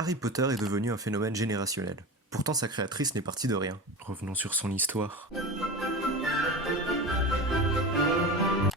Harry Potter est devenu un phénomène générationnel. Pourtant sa créatrice n'est partie de rien. Revenons sur son histoire.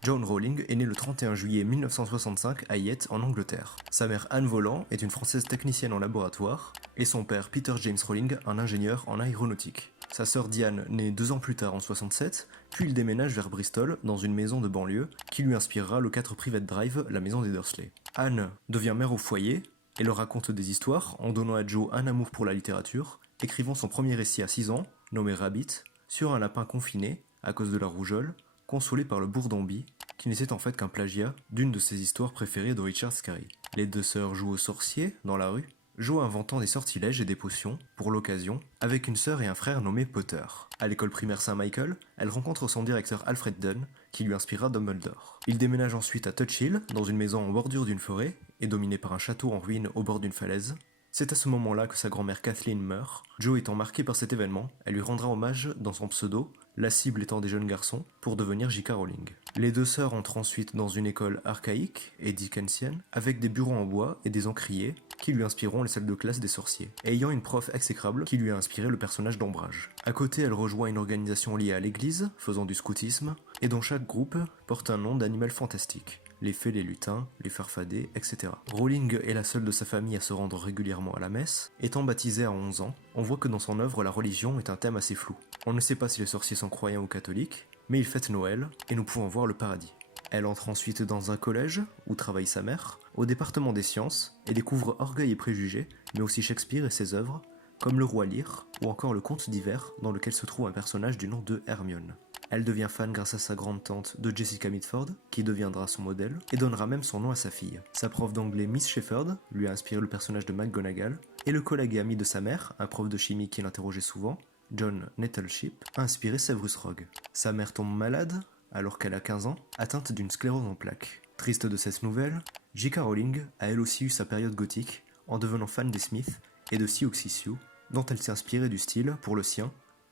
Joanne Rowling est née le 31 juillet 1965 à Yate, en Angleterre. Sa mère Anne Volant est une Française technicienne en laboratoire, et son père Peter James Rowling un ingénieur en aéronautique. Sa sœur Diane naît 2 ans plus tard en 67, puis il déménage vers Bristol dans une maison de banlieue qui lui inspirera le 4 Private Drive, la maison des Dursley. Anne devient mère au foyer et leur raconte des histoires en donnant à Joe un amour pour la littérature, écrivant son premier récit à 6 ans, nommé Rabbit, sur un lapin confiné, à cause de la rougeole, consolé par le bourdon-bie, qui n'était en fait qu'un plagiat d'une de ses histoires préférées de Richard Scarry. Les deux sœurs jouent au sorcier dans la rue, Joe inventant des sortilèges et des potions, pour l'occasion, avec une sœur et un frère nommés Potter. À l'école primaire Saint-Michael, elle rencontre son directeur Alfred Dunn, qui lui inspira Dumbledore. Il déménage ensuite à Touch Hill, dans une maison en bordure d'une forêt, et dominée par un château en ruine au bord d'une falaise. C'est à ce moment-là que sa grand-mère Kathleen meurt. Joe étant marqué par cet événement, elle lui rendra hommage dans son pseudo, la cible étant des jeunes garçons, pour devenir J.K. Rowling. Les deux sœurs entrent ensuite dans une école archaïque et dickensienne, avec des bureaux en bois et des encriers, qui lui inspireront les salles de classe des sorciers, ayant une prof exécrable qui lui a inspiré le personnage d'Ombrage. À côté, elle rejoint une organisation liée à l'église, faisant du scoutisme, et dont chaque groupe porte un nom d'animal fantastique. Les fées, les lutins, les farfadets, etc. Rowling est la seule de sa famille à se rendre régulièrement à la messe. Étant baptisée à 11 ans, on voit que dans son œuvre la religion est un thème assez flou. On ne sait pas si les sorciers sont croyants ou catholiques, mais ils fêtent Noël, et nous pouvons voir le paradis. Elle entre ensuite dans un collège, où travaille sa mère, au département des sciences, et découvre Orgueil et Préjugés, mais aussi Shakespeare et ses œuvres, comme Le Roi Lear, ou encore Le Conte d'hiver, dans lequel se trouve un personnage du nom de Hermione. Elle devient fan grâce à sa grande-tante de Jessica Mitford, qui deviendra son modèle, et donnera même son nom à sa fille. Sa prof d'anglais Miss Shepherd lui a inspiré le personnage de McGonagall, et le collègue et ami de sa mère, un prof de chimie qui l'interrogeait souvent, John Nettleship, a inspiré Severus Rogue. Sa mère tombe malade, alors qu'elle a 15 ans, atteinte d'une sclérose en plaques. Triste de cette nouvelle, J.K. Rowling a elle aussi eu sa période gothique, en devenant fan des Smiths et de Sioux Sue, dont elle s'est inspirée du style pour le sien,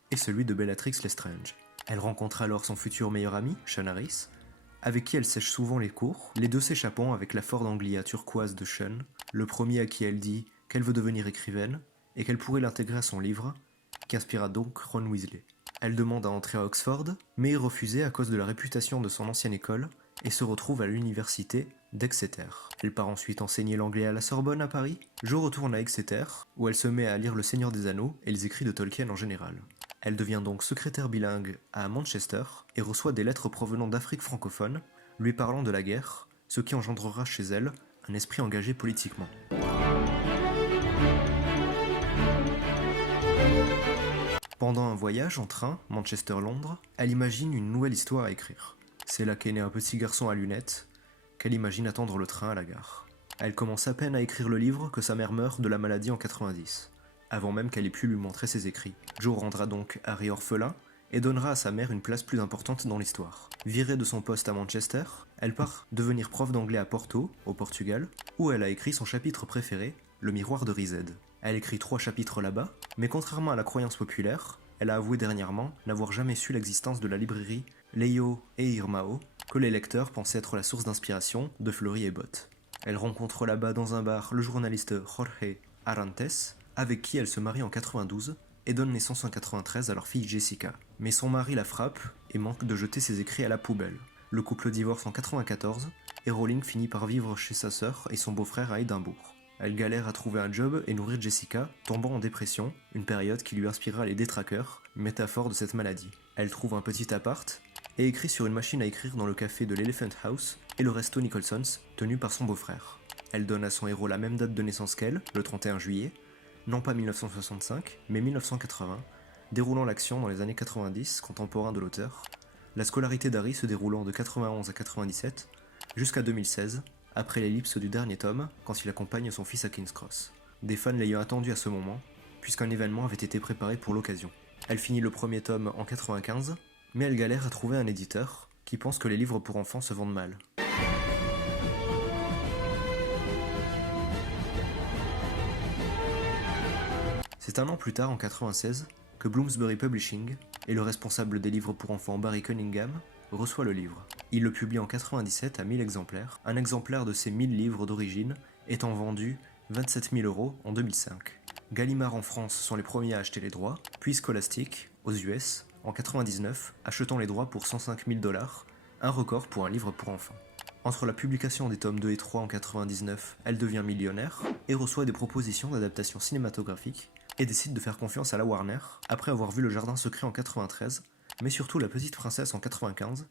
et celui de Bellatrix Lestrange. Elle rencontre alors son futur meilleur ami, Sean Harris, avec qui elle sèche souvent les cours, les deux s'échappant avec la Ford Anglia turquoise de Sean, le premier à qui elle dit qu'elle veut devenir écrivaine, et qu'elle pourrait l'intégrer à son livre, qui inspira donc Ron Weasley. Elle demande à entrer à Oxford, mais est refusée à cause de la réputation de son ancienne école, et se retrouve à l'université d'Exeter. Elle part ensuite enseigner l'anglais à la Sorbonne à Paris. Jo retourne à Exeter, où elle se met à lire Le Seigneur des Anneaux et les écrits de Tolkien en général. Elle devient donc secrétaire bilingue à Manchester et reçoit des lettres provenant d'Afrique francophone, lui parlant de la guerre, ce qui engendrera chez elle un esprit engagé politiquement. Pendant un voyage en train, Manchester-Londres, elle imagine une nouvelle histoire à écrire. C'est là qu'est né un petit garçon à lunettes, qu'elle imagine attendre le train à la gare. Elle commence à peine à écrire le livre que sa mère meurt de la maladie en 90. Avant même qu'elle ait pu lui montrer ses écrits. Jo rendra donc Harry orphelin et donnera à sa mère une place plus importante dans l'histoire. Virée de son poste à Manchester, elle part devenir prof d'anglais à Porto, au Portugal, où elle a écrit son chapitre préféré, Le Miroir de Riséd. Elle écrit 3 chapitres là-bas, mais contrairement à la croyance populaire, elle a avoué dernièrement n'avoir jamais su l'existence de la librairie Leio et Irmão, que les lecteurs pensaient être la source d'inspiration de Fleury et Bott. Elle rencontre là-bas dans un bar le journaliste Jorge Arantes, avec qui elle se marie en 92 et donne naissance en 93 à leur fille Jessica. Mais son mari la frappe et manque de jeter ses écrits à la poubelle. Le couple divorce en 94 et Rowling finit par vivre chez sa sœur et son beau-frère à Édimbourg. Elle galère à trouver un job et nourrir Jessica, tombant en dépression, une période qui lui inspirera les détraqueurs, métaphore de cette maladie. Elle trouve un petit appart et écrit sur une machine à écrire dans le café de l'Elephant House et le resto Nicholson's, tenu par son beau-frère. Elle donne à son héros la même date de naissance qu'elle, le 31 juillet, non pas 1965, mais 1980, déroulant l'action dans les années 90, contemporain de l'auteur, la scolarité d'Harry se déroulant de 91 à 97, jusqu'à 2016, après l'ellipse du dernier tome, quand il accompagne son fils à King's Cross. Des fans l'ayant attendu à ce moment, puisqu'un événement avait été préparé pour l'occasion. Elle finit le premier tome en 95, mais elle galère à trouver un éditeur qui pense que les livres pour enfants se vendent mal. C'est un an plus tard, en 96, que Bloomsbury Publishing et le responsable des livres pour enfants Barry Cunningham reçoit le livre. Il le publie en 97 à 1000 exemplaires, un exemplaire de ses 1000 livres d'origine étant vendu 27 000 € en 2005. Gallimard en France sont les premiers à acheter les droits, puis Scholastic, aux US, en 99, achetant les droits pour 105 000 $, un record pour un livre pour enfants. Entre la publication des tomes 2 et 3 en 99, elle devient millionnaire et reçoit des propositions d'adaptation cinématographique et décide de faire confiance à la Warner après avoir vu Le Jardin secret en 93, mais surtout La Petite Princesse en 95,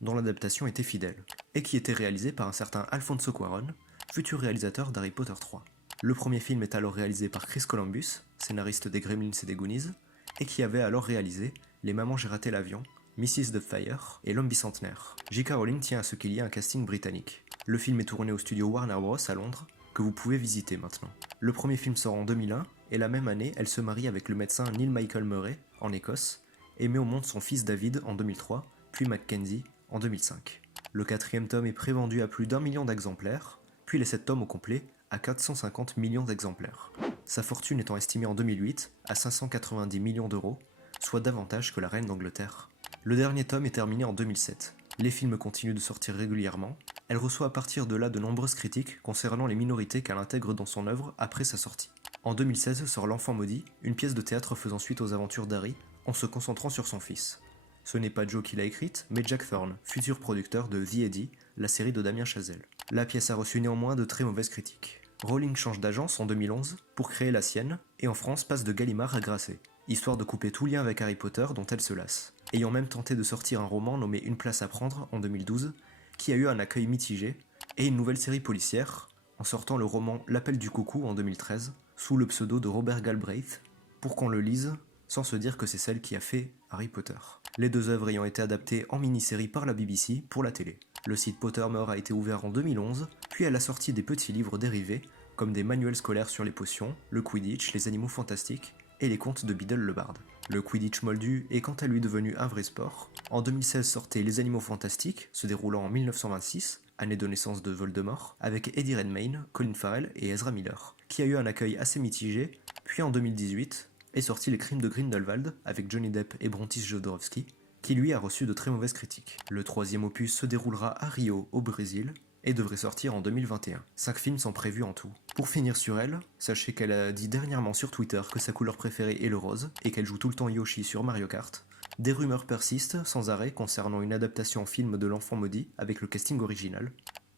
dont l'adaptation était fidèle, et qui était réalisée par un certain Alfonso Cuarón, futur réalisateur d'Harry Potter 3. Le premier film est alors réalisé par Chris Columbus, scénariste des Gremlins et des Goonies, et qui avait alors réalisé Les Mamans j'ai raté l'avion, Mrs. Doubtfire et L'homme bicentenaire. J.K. Rowling tient à ce qu'il y ait un casting britannique. Le film est tourné au studio Warner Bros à Londres, que vous pouvez visiter maintenant. Le premier film sort en 2001, et la même année, elle se marie avec le médecin Neil Michael Murray, en Écosse, et met au monde son fils David en 2003, puis Mackenzie en 2005. Le quatrième tome est prévendu à plus d'1 million d'exemplaires, puis les 7 tomes au complet à 450 millions d'exemplaires. Sa fortune étant estimée en 2008 à 590 millions d'euros, soit davantage que la reine d'Angleterre. Le dernier tome est terminé en 2007. Les films continuent de sortir régulièrement. Elle reçoit à partir de là de nombreuses critiques concernant les minorités qu'elle intègre dans son œuvre après sa sortie. En 2016 sort L'Enfant maudit, une pièce de théâtre faisant suite aux aventures d'Harry en se concentrant sur son fils. Ce n'est pas Joe qui l'a écrite, mais Jack Thorne, futur producteur de The Eddy, la série de Damien Chazelle. La pièce a reçu néanmoins de très mauvaises critiques. Rowling change d'agence en 2011 pour créer la sienne, et en France passe de Gallimard à Grasset, histoire de couper tout lien avec Harry Potter dont elle se lasse. Ayant même tenté de sortir un roman nommé Une place à prendre en 2012, qui a eu un accueil mitigé, et une nouvelle série policière, en sortant le roman L'Appel du Coucou en 2013, sous le pseudo de Robert Galbraith, pour qu'on le lise sans se dire que c'est celle qui a fait Harry Potter. Les deux œuvres ayant été adaptées en mini-série par la BBC pour la télé. Le site Pottermore a été ouvert en 2011, puis elle a sorti des petits livres dérivés, comme des manuels scolaires sur les potions, le Quidditch, les animaux fantastiques, et les contes de Biddle le Barde. Le Quidditch moldu est quant à lui devenu un vrai sport. En 2016 sortait Les Animaux Fantastiques, se déroulant en 1926, année de naissance de Voldemort, avec Eddie Redmayne, Colin Farrell et Ezra Miller, qui a eu un accueil assez mitigé, puis en 2018 est sorti Les Crimes de Grindelwald, avec Johnny Depp et Brontis Jodorowsky, qui lui a reçu de très mauvaises critiques. Le troisième opus se déroulera à Rio, au Brésil, et devrait sortir en 2021. 5 films sont prévus en tout. Pour finir sur elle, sachez qu'elle a dit dernièrement sur Twitter que sa couleur préférée est le rose, et qu'elle joue tout le temps Yoshi sur Mario Kart. Des rumeurs persistent sans arrêt concernant une adaptation en film de L'Enfant maudit avec le casting original.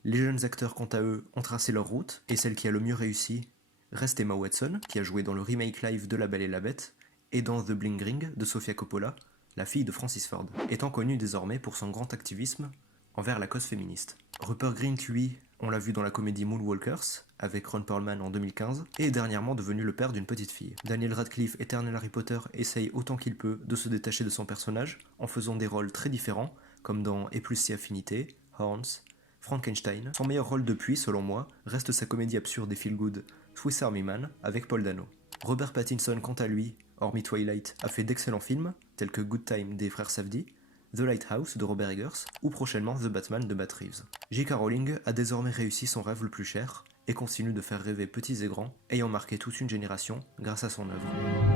Les jeunes acteurs quant à eux ont tracé leur route, et celle qui a le mieux réussi reste Emma Watson, qui a joué dans le remake live de La Belle et la Bête, et dans The Bling Ring de Sofia Coppola, la fille de Francis Ford, étant connue désormais pour son grand activisme envers la cause féministe. Rupert Grint, lui, on l'a vu dans la comédie Moonwalkers, avec Ron Perlman en 2015, et est dernièrement devenu le père d'une petite fille. Daniel Radcliffe, éternel Harry Potter, essaye autant qu'il peut de se détacher de son personnage, en faisant des rôles très différents, comme dans Et plus si affinité, Horns, Frankenstein. Son meilleur rôle depuis, selon moi, reste sa comédie absurde et feel-good, Swiss Army Man, avec Paul Dano. Robert Pattinson, quant à lui, hormis Twilight, a fait d'excellents films, tels que Good Time des frères Safdie, The Lighthouse de Robert Eggers, ou prochainement The Batman de Matt Reeves. J.K. Rowling a désormais réussi son rêve le plus cher, et continue de faire rêver petits et grands, ayant marqué toute une génération grâce à son œuvre.